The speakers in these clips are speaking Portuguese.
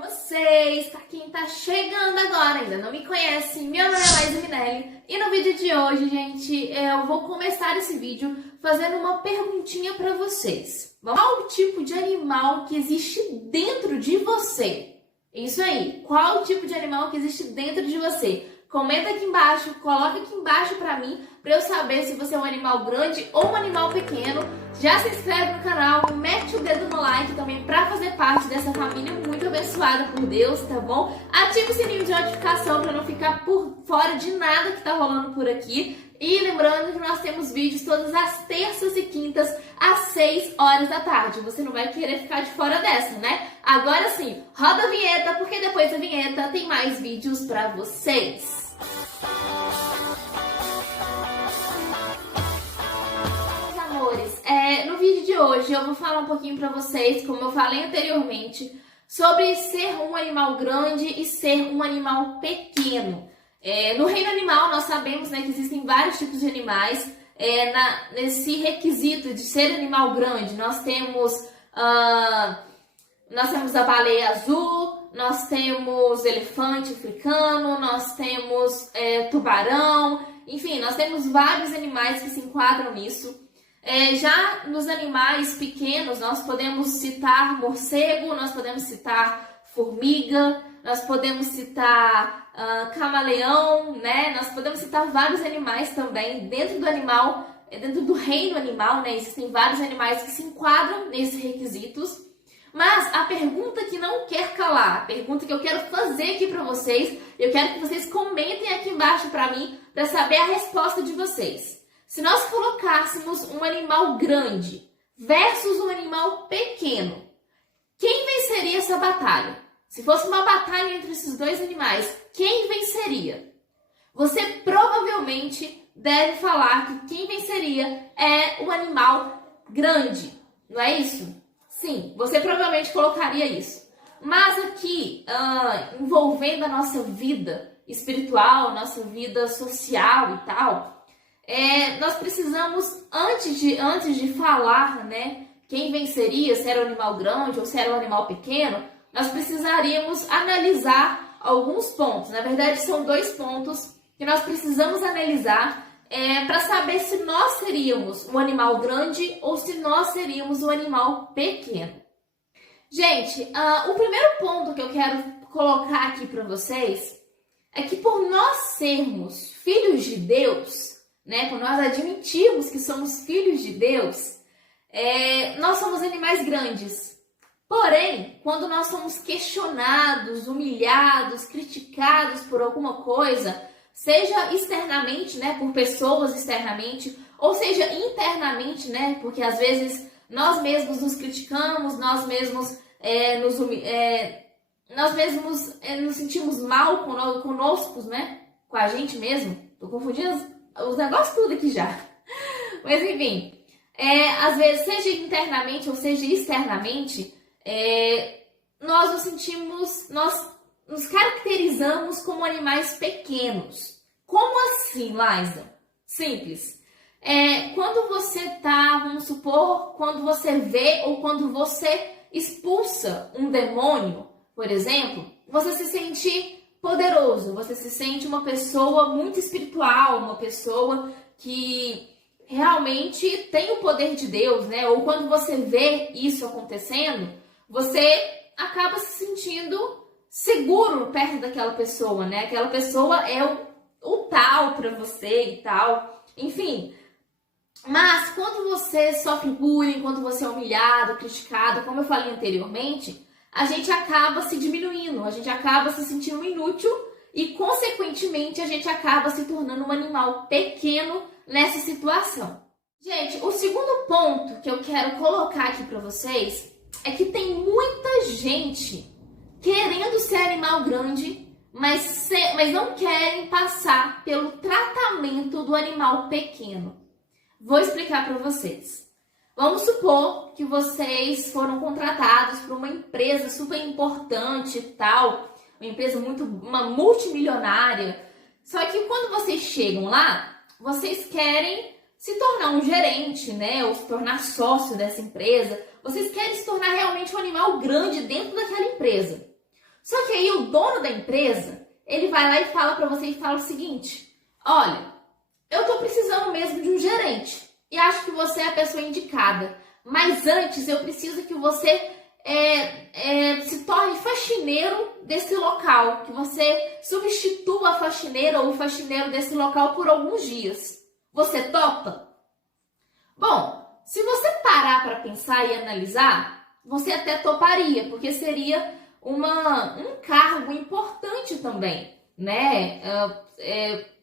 com vocês? Pra quem tá chegando agora, ainda não me conhece, meu nome é Laísa Minelli e no vídeo de hoje, gente, eu vou começar esse vídeo fazendo uma perguntinha pra vocês. Qual tipo de animal que existe dentro de você? Isso aí, qual tipo de animal que existe dentro de você? Comenta aqui embaixo, coloca aqui embaixo pra mim, pra eu saber se você é um animal grande ou um animal pequeno. Já se inscreve no canal, mete o dedo no like também pra fazer parte dessa família muito abençoada por Deus, tá bom? Ativa o sininho de notificação pra não ficar por fora de nada que tá rolando por aqui. E lembrando que nós temos vídeos todas as terças e quintas às 6 horas da tarde. Você não vai querer ficar de fora dessa, né? Agora sim, roda a vinheta, porque depois da vinheta tem mais vídeos pra vocês. Meus amores, no vídeo de hoje eu vou falar um pouquinho pra vocês, como eu falei anteriormente, sobre ser um animal grande e ser um animal pequeno. No reino animal, nós sabemos, né, que existem vários tipos de animais. Nesse requisito de ser animal grande, nós temos a baleia azul, nós temos elefante africano, nós temos tubarão, enfim, nós temos vários animais que se enquadram nisso. Já nos animais pequenos, nós podemos citar morcego, nós podemos citar formiga, nós podemos citar camaleão, né? Nós podemos citar vários animais também dentro do animal, dentro do reino animal, né? Existem vários animais que se enquadram nesses requisitos. Mas a pergunta que não quer calar, a pergunta que eu quero fazer aqui para vocês, eu quero que vocês comentem aqui embaixo para mim, para saber a resposta de vocês. Se nós colocássemos um animal grande versus um animal pequeno, quem venceria essa batalha? Se fosse uma batalha entre esses dois animais, quem venceria? Você provavelmente deve falar que quem venceria é o animal grande, não é isso? Sim, você provavelmente colocaria isso. Mas aqui, envolvendo a nossa vida espiritual, nossa vida social e tal, nós precisamos, antes de falar, né, quem venceria, se era um animal grande ou se era um animal pequeno, nós precisaríamos analisar alguns pontos. Na verdade, são dois pontos que nós precisamos analisar para saber se nós seríamos um animal grande ou se nós seríamos um animal pequeno. Gente, o primeiro ponto que eu quero colocar aqui para vocês é que por nós sermos filhos de Deus, né, por nós admitirmos que somos filhos de Deus, nós somos animais grandes. Porém, quando nós somos questionados, humilhados, criticados por alguma coisa, seja externamente, né, por pessoas externamente, ou seja internamente, né, porque às vezes nós mesmos nos criticamos, nós mesmos nos sentimos mal conosco, né, com a gente mesmo. Tô confundindo os negócios tudo aqui já. Mas enfim, às vezes, seja internamente ou seja externamente, nós nos caracterizamos como animais pequenos. Como assim, Laísa? Simples. Quando você vamos supor, quando você vê ou quando você expulsa um demônio, por exemplo, você se sente poderoso, você se sente uma pessoa muito espiritual, uma pessoa que realmente tem o poder de Deus, né? Ou quando você vê isso acontecendo, você acaba se sentindo seguro perto daquela pessoa, né? Aquela pessoa é o tal para você e tal. Enfim, mas quando você sofre bullying, quando você é humilhado, criticado, como eu falei anteriormente, a gente acaba se diminuindo, a gente acaba se sentindo inútil e, consequentemente, a gente acaba se tornando um animal pequeno nessa situação. Gente, o segundo ponto que eu quero colocar aqui para vocês é que tem muita gente querendo ser animal grande, mas não querem passar pelo tratamento do animal pequeno. Vou explicar para vocês. Vamos supor que vocês foram contratados por uma empresa super importante e tal, uma multimilionária. Só que quando vocês chegam lá, vocês querem se tornar um gerente, né, ou se tornar sócio dessa empresa. Vocês querem se tornar realmente um animal grande dentro daquela empresa. Só que aí o dono da empresa, ele vai lá e fala para você e fala o seguinte: olha, eu tô precisando mesmo de um gerente e acho que você é a pessoa indicada, mas antes eu preciso que você se torne faxineiro desse local, que você substitua a faxineira ou o faxineiro desse local por alguns dias. Você topa? Bom, se você parar para pensar e analisar, você até toparia, porque seria um cargo importante também, né?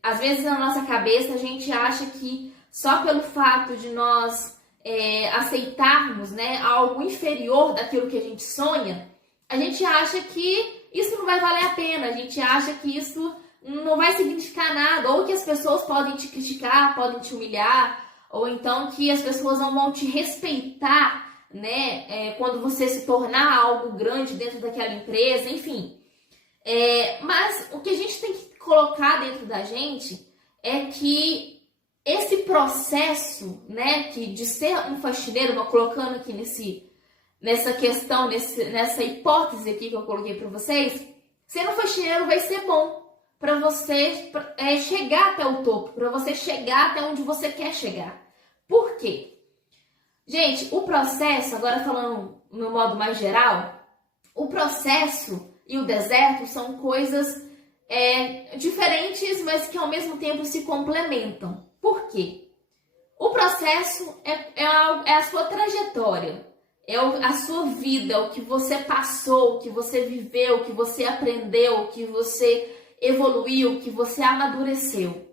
Às vezes na nossa cabeça a gente acha que só pelo fato de nós aceitarmos, né, algo inferior daquilo que a gente sonha, a gente acha que isso não vai valer a pena, a gente acha que isso não vai significar nada, ou que as pessoas podem te criticar, podem te humilhar, ou então que as pessoas não vão te respeitar, né, quando você se tornar algo grande dentro daquela empresa, enfim. Mas o que a gente tem que colocar dentro da gente é que esse processo, né, de ser um faxineiro, colocando aqui nessa questão, nessa hipótese aqui que eu coloquei para vocês, ser um faxineiro vai ser bom para você chegar até o topo, para você chegar até onde você quer chegar. Por quê? Gente, o processo, agora falando no modo mais geral, o processo e o deserto são coisas diferentes, mas que ao mesmo tempo se complementam. Por quê? O processo é a sua trajetória, a sua vida, o que você passou, o que você viveu, o que você aprendeu, o que você evoluiu, o que você amadureceu.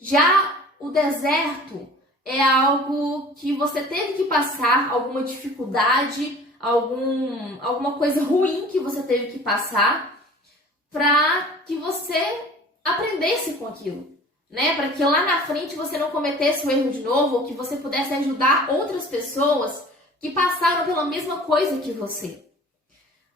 Já o deserto é algo que você teve que passar, alguma dificuldade, alguma coisa ruim que você teve que passar para que você aprendesse com aquilo, né? Para que lá na frente você não cometesse o erro de novo, ou que você pudesse ajudar outras pessoas que passaram pela mesma coisa que você.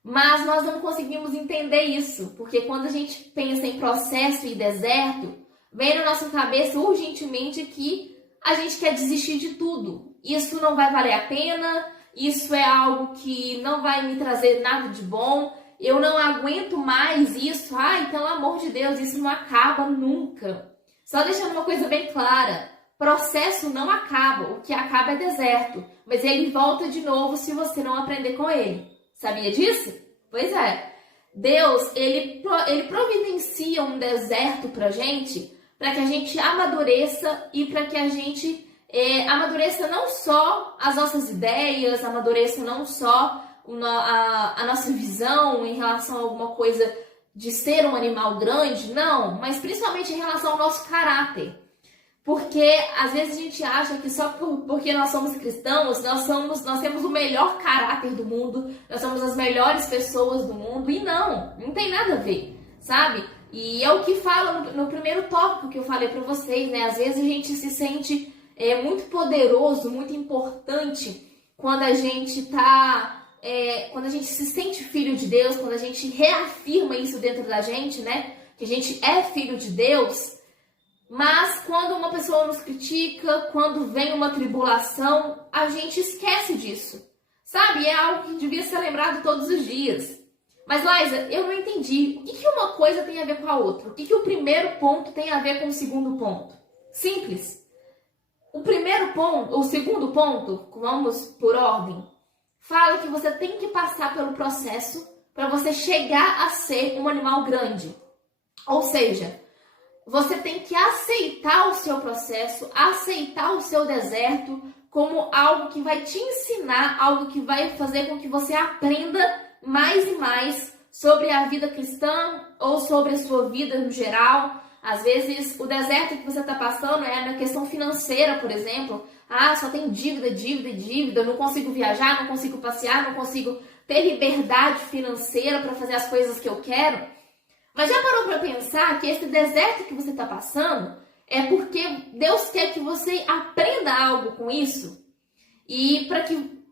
Mas nós não conseguimos entender isso, porque quando a gente pensa em processo e deserto, vem na nossa cabeça urgentemente que a gente quer desistir de tudo. Isso não vai valer a pena, isso é algo que não vai me trazer nada de bom, eu não aguento mais isso, pelo amor de Deus, isso não acaba nunca. Só deixando uma coisa bem clara, processo não acaba, o que acaba é deserto, mas ele volta de novo se você não aprender com ele. Sabia disso? Pois é. Deus, ele providencia um deserto pra gente, para que a gente amadureça e para que a gente amadureça não só as nossas ideias, amadureça não só a nossa visão em relação a alguma coisa de ser um animal grande, não, mas principalmente em relação ao nosso caráter. Porque às vezes a gente acha que só porque nós somos cristãos, nós temos o melhor caráter do mundo, nós somos as melhores pessoas do mundo, e não tem nada a ver, sabe? E é o que fala no primeiro tópico que eu falei para vocês, né? Às vezes a gente se sente muito poderoso, muito importante quando a gente quando a gente se sente filho de Deus, quando a gente reafirma isso dentro da gente, né? Que a gente é filho de Deus. Mas quando uma pessoa nos critica, quando vem uma tribulação, a gente esquece disso, sabe? É algo que devia ser lembrado todos os dias. Mas, Laísa, eu não entendi. O que uma coisa tem a ver com a outra? O que o primeiro ponto tem a ver com o segundo ponto? Simples. O segundo ponto, vamos por ordem, fala que você tem que passar pelo processo para você chegar a ser um animal grande. Ou seja, você tem que aceitar o seu processo, aceitar o seu deserto como algo que vai te ensinar, algo que vai fazer com que você aprenda mais e mais sobre a vida cristã ou sobre a sua vida no geral. Às vezes, o deserto que você está passando é na questão financeira, por exemplo. Só tem dívida, eu não consigo viajar, não consigo passear, não consigo ter liberdade financeira para fazer as coisas que eu quero. Mas já parou para pensar que esse deserto que você está passando é porque Deus quer que você aprenda algo com isso? E para que,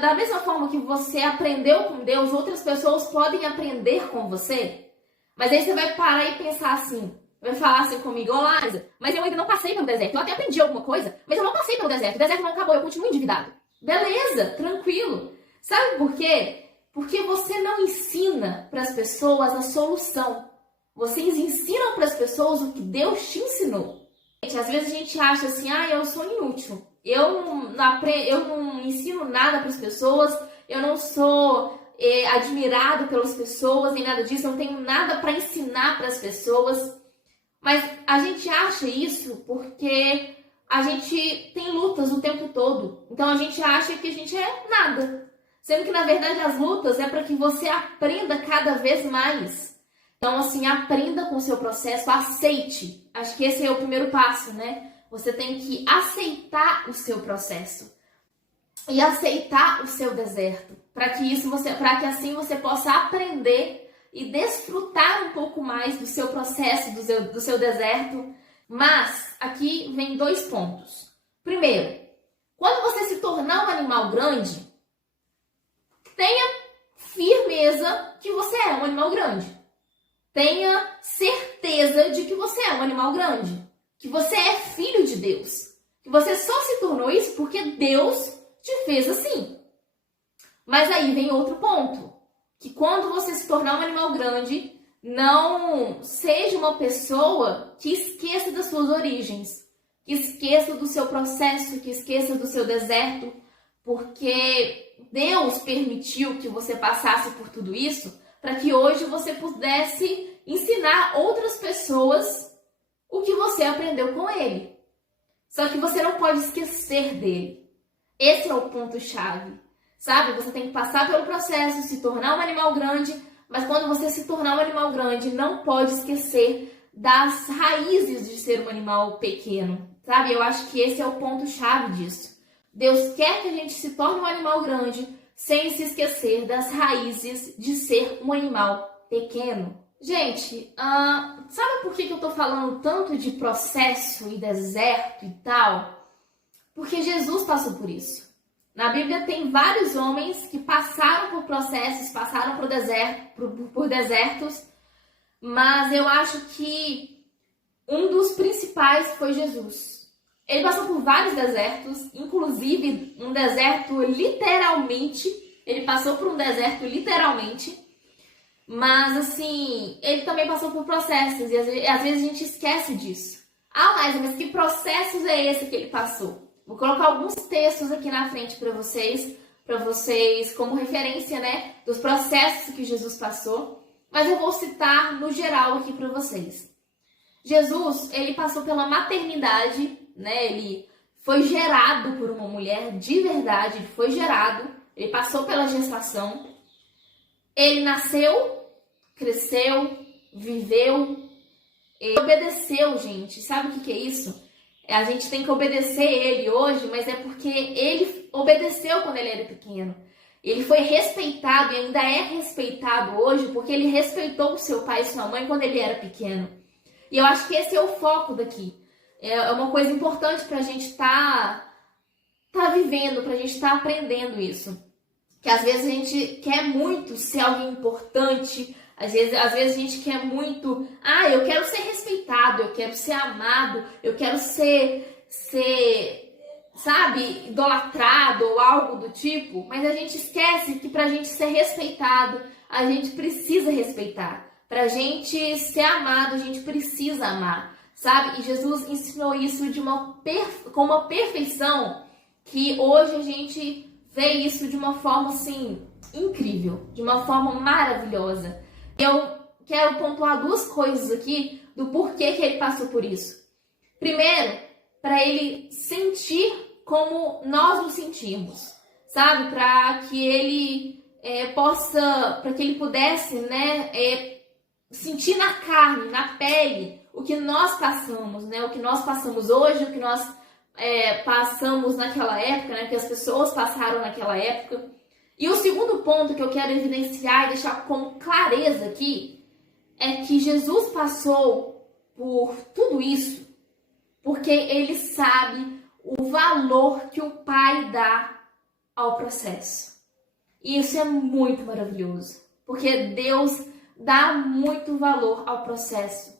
da mesma forma que você aprendeu com Deus, outras pessoas podem aprender com você? Mas aí você vai parar e pensar assim, vai falar assim comigo: ô Laísa, mas eu ainda não passei pelo deserto. Eu até aprendi alguma coisa, mas eu não passei pelo deserto. O deserto não acabou, eu continuo endividado. Beleza, tranquilo. Sabe por quê? Porque você não ensina para as pessoas a solução. Vocês ensinam para as pessoas o que Deus te ensinou. Às vezes a gente acha assim, eu sou inútil. Eu não ensino nada para as pessoas, eu não sou admirado pelas pessoas, nem nada disso, eu não tenho nada para ensinar para as pessoas. Mas a gente acha isso porque a gente tem lutas o tempo todo. Então a gente acha que a gente é nada. Sendo que na verdade as lutas é para que você aprenda cada vez mais. Então assim, aprenda com o seu processo, aceite. Acho que esse é o primeiro passo, né? Você tem que aceitar o seu processo e aceitar o seu deserto, para que assim você possa aprender e desfrutar um pouco mais do seu processo, do seu deserto. Mas aqui vem 2 pontos. Primeiro, quando você se tornar um animal grande, tenha firmeza que você é um animal grande. Tenha certeza de que você é um animal grande. Que você é filho de Deus. Que você só se tornou isso porque Deus te fez assim. Mas aí vem outro ponto. Que quando você se tornar um animal grande, não seja uma pessoa que esqueça das suas origens. Que esqueça do seu processo, que esqueça do seu deserto. Porque Deus permitiu que você passasse por tudo isso para que hoje você pudesse ensinar outras pessoas o que você aprendeu com ele. Só que você não pode esquecer dele. Esse é o ponto-chave. Sabe? Você tem que passar pelo processo, se tornar um animal grande, mas quando você se tornar um animal grande, não pode esquecer das raízes de ser um animal pequeno. Sabe? Eu acho que esse é o ponto-chave disso. Deus quer que a gente se torne um animal grande sem se esquecer das raízes de ser um animal pequeno. Gente, sabe por que eu tô falando tanto de processo e deserto e tal? Porque Jesus passou por isso. Na Bíblia tem vários homens que passaram por processos, passaram por desertos, mas eu acho que um dos principais foi Jesus. Ele passou por vários desertos, inclusive um deserto literalmente. Ele passou por um deserto literalmente. Mas, assim, ele também passou por processos. E às vezes a gente esquece disso. Mas que processos é esse que ele passou? Vou colocar alguns textos aqui na frente para vocês como referência, né? Dos processos que Jesus passou. Mas eu vou citar no geral aqui para vocês. Jesus, ele passou pela maternidade, né? Ele foi gerado por uma mulher de verdade, ele foi gerado, ele passou pela gestação, ele nasceu, cresceu, viveu, ele obedeceu, gente. Sabe o que é isso? A gente tem que obedecer ele hoje, mas é porque ele obedeceu quando ele era pequeno. Ele foi respeitado e ainda é respeitado hoje porque ele respeitou o seu pai e sua mãe quando ele era pequeno. E eu acho que esse é o foco daqui. É uma coisa importante para a gente tá vivendo, para a gente estar aprendendo isso. Que às vezes a gente quer muito ser alguém importante, às vezes a gente quer muito, eu quero ser respeitado, eu quero ser amado, eu quero ser, sabe, idolatrado ou algo do tipo, mas a gente esquece que pra gente ser respeitado, a gente precisa respeitar. Pra gente ser amado, a gente precisa amar, sabe? E Jesus ensinou isso com uma perfeição que hoje a gente vê isso de uma forma, assim, incrível, de uma forma maravilhosa. Eu quero pontuar 2 coisas aqui do porquê que ele passou por isso. Primeiro, para ele sentir como nós nos sentimos, sabe? Para que ele pudesse, né, sentir na carne, na pele, o que nós passamos, né? O que nós passamos hoje, o que nós passamos naquela época, né? Que as pessoas passaram naquela época. E o segundo ponto que eu quero evidenciar e deixar com clareza aqui é que Jesus passou por tudo isso porque ele sabe o valor que o Pai dá ao processo. E isso é muito maravilhoso, porque Deus dá muito valor ao processo.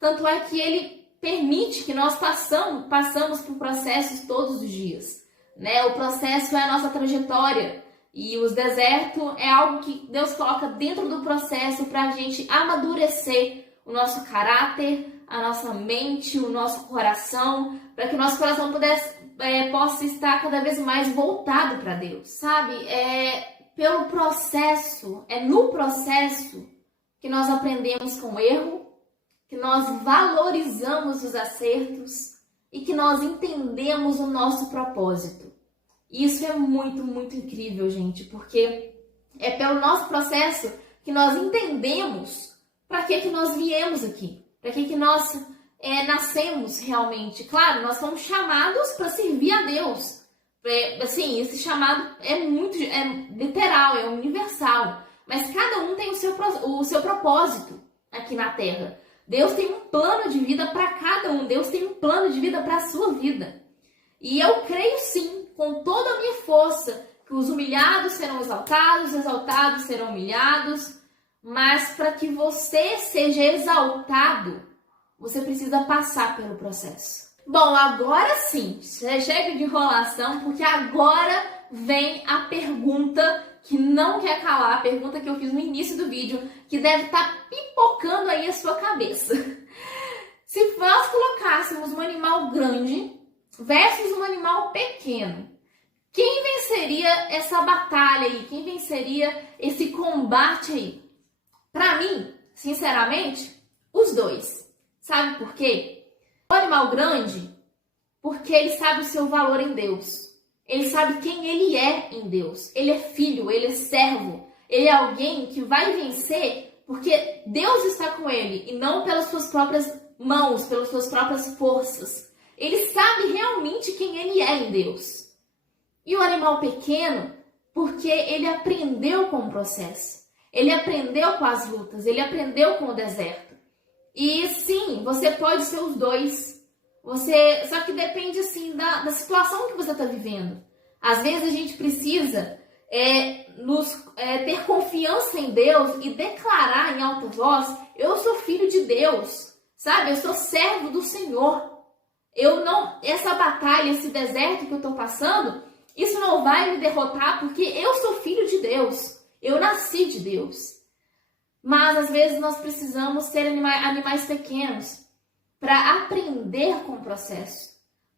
Tanto é que ele permite que nós passamos por processos todos os dias, né? O processo é a nossa trajetória. E os desertos é algo que Deus coloca dentro do processo para a gente amadurecer o nosso caráter, a nossa mente, o nosso coração, para que o nosso coração possa estar cada vez mais voltado para Deus, sabe? Pelo processo, no processo que nós aprendemos com o erro, que nós valorizamos os acertos e que nós entendemos o nosso propósito. E isso é muito, muito incrível, gente, porque é pelo nosso processo que nós entendemos para que nós viemos aqui, para que nós nascemos realmente. Claro, nós somos chamados para servir a Deus. Assim, esse chamado é literal, é universal, mas cada um tem o seu propósito aqui na Terra. Deus tem um plano de vida para cada um, Deus tem um plano de vida para a sua vida. E eu creio sim, com toda a minha força, que os humilhados serão exaltados, os exaltados serão humilhados, mas para que você seja exaltado, você precisa passar pelo processo. Bom, agora sim, chega de enrolação, porque agora vem a pergunta que não quer calar, a pergunta que eu fiz no início do vídeo, que deve estar pipocando aí a sua cabeça. Se nós colocássemos um animal grande versus um animal pequeno, quem venceria essa batalha aí? Quem venceria esse combate aí? Para mim, sinceramente, os dois. Sabe por quê? O animal grande, porque ele sabe o seu valor em Deus. Ele sabe quem ele é em Deus. Ele é filho, ele é servo. Ele é alguém que vai vencer porque Deus está com ele e não pelas suas próprias mãos, pelas suas próprias forças. Ele sabe realmente quem ele é em Deus. E o animal pequeno, porque ele aprendeu com o processo. Ele aprendeu com as lutas, ele aprendeu com o deserto. E sim, você pode ser os dois. Só que depende assim da situação que você está vivendo. Às vezes a gente precisa ter confiança em Deus e declarar em alta voz: eu sou filho de Deus, sabe? Eu sou servo do Senhor. Essa batalha, esse deserto que eu estou passando, isso não vai me derrotar porque eu sou filho de Deus. Eu nasci de Deus. Mas às vezes nós precisamos ser animais pequenos para aprender com o processo,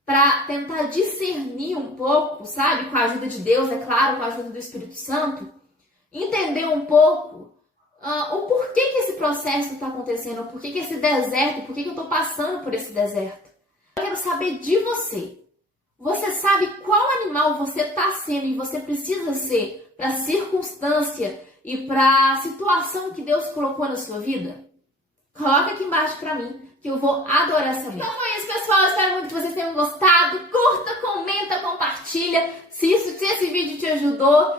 para tentar discernir um pouco, sabe? Com a ajuda de Deus, é claro, com a ajuda do Espírito Santo, entender um pouco o porquê que esse processo está acontecendo, o porquê que esse deserto, por que eu estou passando por esse deserto. Eu quero saber de você. Você sabe qual animal você está sendo e você precisa ser para a circunstância e para a situação que Deus colocou na sua vida? Coloca aqui embaixo para mim, que eu vou adorar saber. Então foi isso, pessoal. Eu espero muito que vocês tenham gostado. Curta, comenta, compartilha. Se esse vídeo te ajudou,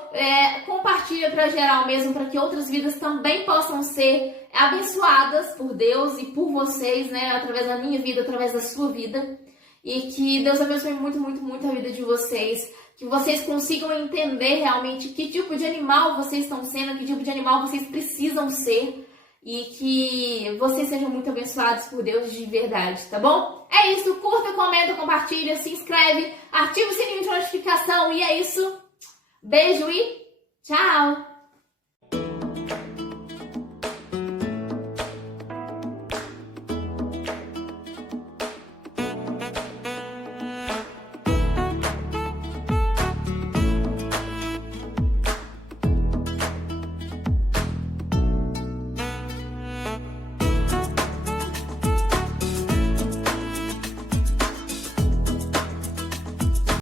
compartilha para geral mesmo, para que outras vidas também possam ser abençoadas por Deus e por vocês, né? Através da minha vida, através da sua vida. E que Deus abençoe muito, muito, muito a vida de vocês. Que vocês consigam entender realmente que tipo de animal vocês estão sendo, que tipo de animal vocês precisam ser. E que vocês sejam muito abençoados por Deus de verdade, tá bom? É isso, curta, comenta, compartilha, se inscreve, ativa o sininho de notificação e é isso. Beijo e tchau!